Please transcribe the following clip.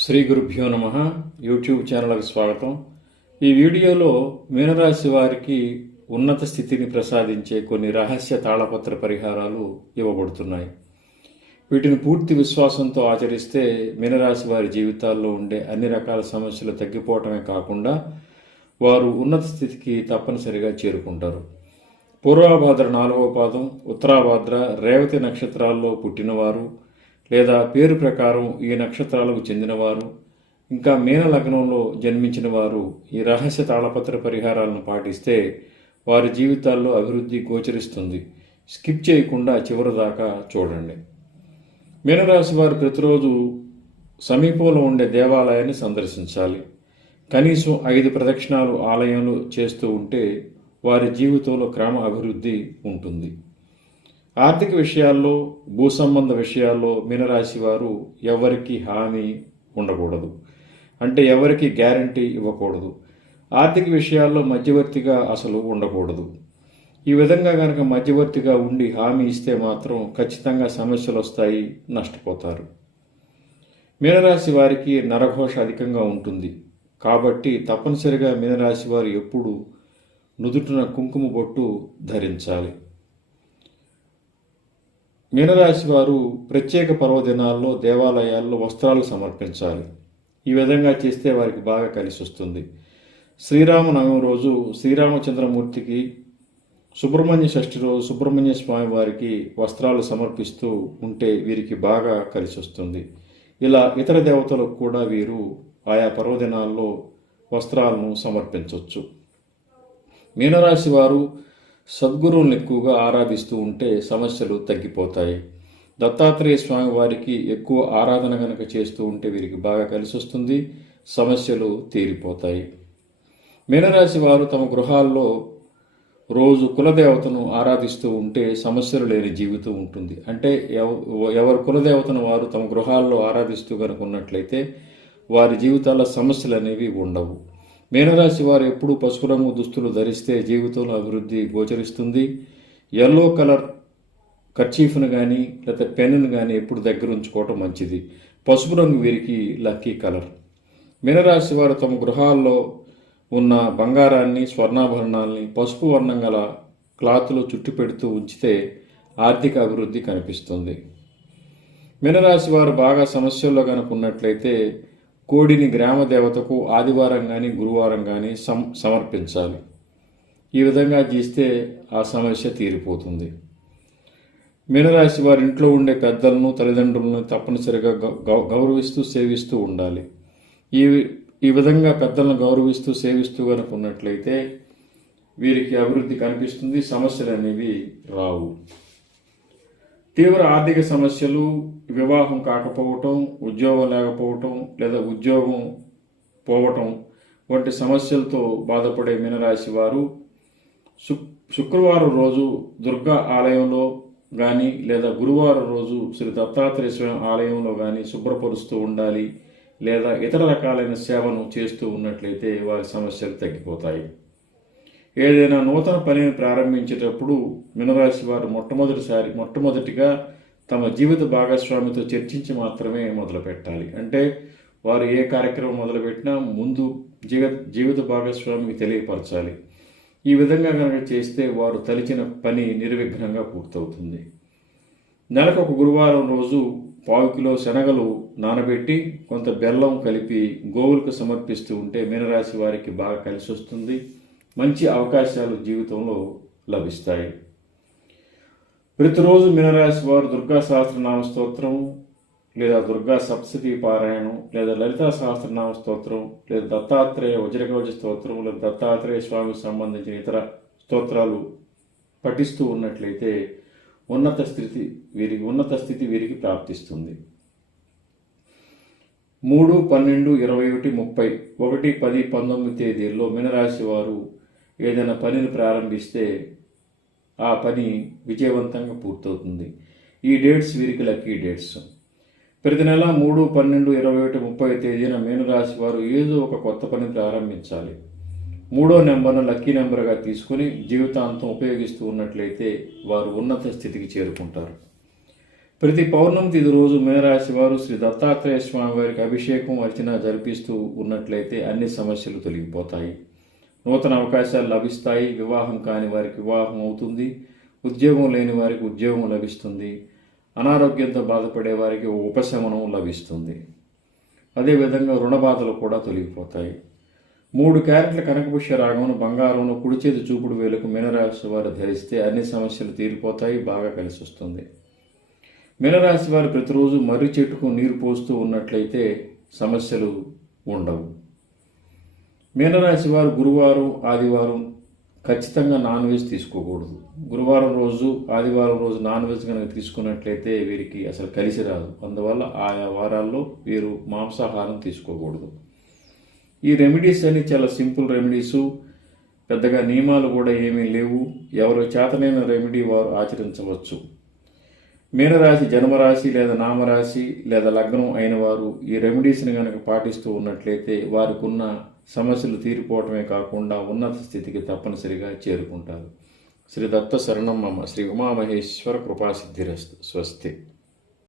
శ్రీ గురుభ్యో నమ. యూట్యూబ్ ఛానల్కి స్వాగతం. ఈ వీడియోలో మీనరాశి వారికి ఉన్నత స్థితిని ప్రసాదించే కొన్ని రహస్య తాళపత్ర పరిహారాలు ఇవ్వబడుతున్నాయి. వీటిని పూర్తి విశ్వాసంతో ఆచరిస్తే మీనరాశి వారి జీవితాల్లో ఉండే అన్ని రకాల సమస్యలు తగ్గిపోవటమే కాకుండా వారు ఉన్నత స్థితికి తప్పనిసరిగా చేరుకుంటారు. పూర్వాభాద్ర 4వ పాదం, ఉత్తరాభాద్ర, రేవతి నక్షత్రాల్లో పుట్టినవారు లేదా పేరు ప్రకారం ఈ నక్షత్రాలకు చెందినవారు, ఇంకా మీన లగ్నంలో జన్మించిన వారు ఈ రహస్య తాళపత్ర పరిహారాలను పాటిస్తే వారి జీవితాల్లో అభివృద్ధి గోచరిస్తుంది. స్కిప్ చేయకుండా చివరి దాకా చూడండి. మీనరాశి వారు ప్రతిరోజు సమీపంలో ఉండే దేవాలయాన్ని సందర్శించాలి. కనీసం 5 ప్రదక్షిణాలు ఆలయంలో చేస్తూ ఉంటే వారి జీవితంలో క్రమ అభివృద్ధి ఉంటుంది. ఆర్థిక విషయాల్లో, భూ సంబంధ విషయాల్లో మీనరాశి వారు ఎవరికి హామీ ఉండకూడదు, అంటే ఎవరికి గ్యారంటీ ఇవ్వకూడదు. ఆర్థిక విషయాల్లో మధ్యవర్తిగా అసలు ఉండకూడదు. ఈ విధంగా కనుక మధ్యవర్తిగా ఉండి హామీ ఇస్తే మాత్రం ఖచ్చితంగా సమస్యలు వస్తాయి, నష్టపోతారు. మీనరాశి వారికి నరఘోష అధికంగా ఉంటుంది కాబట్టి తప్పనిసరిగా మీనరాశి వారు ఎప్పుడు నుదుటిన కుంకుమ బొట్టు ధరించాలి. మీనరాశి వారు ప్రత్యేక పర్వదినాల్లో దేవాలయాల్లో వస్త్రాలు సమర్పించాలి. ఈ విధంగా చేస్తే వారికి బాగా కలిసి వస్తుంది. శ్రీరామనవమి రోజు శ్రీరామచంద్రమూర్తికి, సుబ్రహ్మణ్య షష్ఠి రోజు సుబ్రహ్మణ్య స్వామి వారికి వస్త్రాలు సమర్పిస్తూ ఉంటే వీరికి బాగా కలిసి వస్తుంది. ఇలా ఇతర దేవతలకు కూడా వీరు ఆయా పర్వదినాల్లో వస్త్రాలను సమర్పించవచ్చు. మీనరాశి వారు సద్గురువులను ఎక్కువగా ఆరాధిస్తూ ఉంటే సమస్యలు తగ్గిపోతాయి. దత్తాత్రేయ స్వామి వారికి ఎక్కువ ఆరాధన కనుక చేస్తూ ఉంటే వీరికి బాగా కలిసి వస్తుంది, సమస్యలు తీరిపోతాయి. మీనరాశి వారు తమ గృహాల్లో రోజు కులదేవతను ఆరాధిస్తూ ఉంటే సమస్యలు లేని జీవితం ఉంటుంది. అంటే ఎవరు కులదేవతను వారు తమ గృహాల్లో ఆరాధిస్తూ కనుక ఉన్నట్లయితే వారి జీవితాల్లో సమస్యలు అనేవి ఉండవు. మీనరాశి వారు ఎప్పుడూ పసుపు రంగు దుస్తులు ధరిస్తే జీవితంలో అభివృద్ధి గోచరిస్తుంది. ఎల్లో కలర్ కర్చీఫ్ను కానీ లేదా పెన్నును కానీ ఎప్పుడు దగ్గర ఉంచుకోవటం మంచిది. పసుపు రంగు వీరికి లక్కీ కలర్. మీనరాశి వారు తమ గృహాల్లో ఉన్న బంగారాన్ని, స్వర్ణాభరణాలని పసుపు వర్ణం గల క్లాత్లో చుట్టు పెడుతూ ఉంచితే ఆర్థిక అభివృద్ధి కనిపిస్తుంది. మీనరాశి వారు బాగా సమస్యల్లో కనుక ఉన్నట్లయితే కోడిని గ్రామ దేవతకు ఆదివారం కానీ గురువారం కానీ సమర్పించాలి. ఈ విధంగా చేస్తే ఆ సమస్య తీరిపోతుంది. మీనరాశి వారి ఇంట్లో ఉండే పెద్దలను, తల్లిదండ్రులను తప్పనిసరిగా గౌరవిస్తూ సేవిస్తూ ఉండాలి. ఈ విధంగా పెద్దలను గౌరవిస్తూ సేవిస్తూ కనుక ఉన్నట్లయితే వీరికి అభివృద్ధి కనిపిస్తుంది, సమస్యలు అనేవి రావు. తీవ్ర ఆర్థిక సమస్యలు, వివాహం కాకపోవటం, ఉద్యోగం లేకపోవటం లేదా ఉద్యోగం పోవటం వంటి సమస్యలతో బాధపడే మీనరాశి వారు శుక్రవారం రోజు దుర్గా ఆలయంలో కానీ లేదా గురువారం రోజు శ్రీ దత్తాత్రేయ స్వామి ఆలయంలో కానీ శుభ్రపరుస్తూ ఉండాలి. లేదా ఇతర రకాలైన సేవను చేస్తూ ఉన్నట్లయితే వారి సమస్యలు తగ్గిపోతాయి. ఏదైనా నూతన పనిని ప్రారంభించేటప్పుడు మీనరాశి వారు మొట్టమొదటిగా తమ జీవిత భాగస్వామితో చర్చించి మాత్రమే మొదలు పెట్టాలి. అంటే వారు ఏ కార్యక్రమం మొదలుపెట్టినా ముందు జీవిత భాగస్వామికి తెలియపరచాలి. ఈ విధంగా కనుక చేస్తే వారు తలిచిన పని నిర్విఘ్నంగా పూర్తవుతుంది. నెలకు ఒక గురువారం రోజు 1/4 కిలో శనగలు నానబెట్టి కొంత బెల్లం కలిపి గోవులకు సమర్పిస్తూ ఉంటే మీనరాశి వారికి బాగా కలిసి వస్తుంది, మంచి అవకాశాలు జీవితంలో లభిస్తాయి. ప్రతిరోజు మీనరాశి వారు దుర్గా సహస్రనామ స్తోత్రం లేదా దుర్గా సప్తశతి పారాయణం లేదా లలితా సహస్రనామ స్తోత్రం లేదా దత్తాత్రేయ వజ్రకవచ స్తోత్రం లేదా దత్తాత్రేయ స్వామికి సంబంధించిన ఇతర స్తోత్రాలు పఠిస్తూ ఉన్నట్లయితే ఉన్నత స్థితి వీరికి ప్రాప్తిస్తుంది. 3, 12, 21, 30, 1, 10, 19 తేదీల్లో మీనరాశి వారు ఏదైనా పనిని ప్రారంభిస్తే ఆ పని విజయవంతంగా పూర్తవుతుంది. ఈ డేట్స్ వీరికి లక్కీ డేట్స్. ప్రతి నెల 3, 12, 21, 30 తేదీన మీనరాశి వారు ఏదో ఒక కొత్త పని ప్రారంభించాలి. 3వ నెంబర్ను లక్కీ నెంబర్గా తీసుకుని జీవితాంతం ఉపయోగిస్తూ ఉన్నట్లయితే వారు ఉన్నత స్థితికి చేరుకుంటారు. ప్రతి పౌర్ణమి తిథి రోజు మీనరాశి వారు శ్రీ దత్తాత్రేయ స్వామి వారికి అభిషేకం అర్చన జరిపిస్తూ ఉన్నట్లయితే అన్ని సమస్యలు తొలగిపోతాయి. నూతన అవకాశాలు లభిస్తాయి. వివాహం కాని వారికి వివాహం అవుతుంది. ఉద్యోగం లేని వారికి ఉద్యోగం లభిస్తుంది. అనారోగ్యంతో బాధపడే వారికి ఉపశమనం లభిస్తుంది. అదేవిధంగా రుణ బాధలు కూడా తొలగిపోతాయి. 3 క్యారెట్ల కనకపుష్య రాగమును బంగారంలో కుడి చేతి చూపుడు వేలకు మీనరాశి వారు ధరిస్తే అన్ని సమస్యలు తీరిపోతాయి. బాగా కలిసి వస్తుంది. మీనరాశి వారు ప్రతిరోజు మర్రి చెట్టుకు నీరు పోస్తూ ఉన్నట్లయితే సమస్యలు ఉండవు. మీనరాశి వారు గురువారం ఆదివారం ఖచ్చితంగా నాన్ వెజ్ తీసుకోకూడదు. గురువారం రోజు ఆదివారం రోజు నాన్ వెజ్ కనుక తీసుకున్నట్లయితే వీరికి అసలు కలిసి రాదు. అందువల్ల ఆయా వారాల్లో వీరు మాంసాహారం తీసుకోకూడదు. ఈ రెమెడీస్ అన్ని చాలా సింపుల్ రెమెడీసు. పెద్దగా నియమాలు కూడా ఏమీ లేవు. ఎవరు చేతనైన రెమెడీ వారు ఆచరించవచ్చు. మీనరాశి జన్మరాశి లేదా నామరాశి లేదా లగ్నం అయిన వారు ఈ రెమెడీస్ని కనుక పాటిస్తూ ఉన్నట్లయితే వారికి ఉన్న సమస్యలు తీరిపోవటమే కాకుండా ఉన్నత స్థితికి తప్పనిసరిగా చేరుకుంటారు. శ్రీ దత్త శరణం మమ. శ్రీ ఉమామహేశ్వర కృపాసిద్ధిరస్తు. స్వస్తి.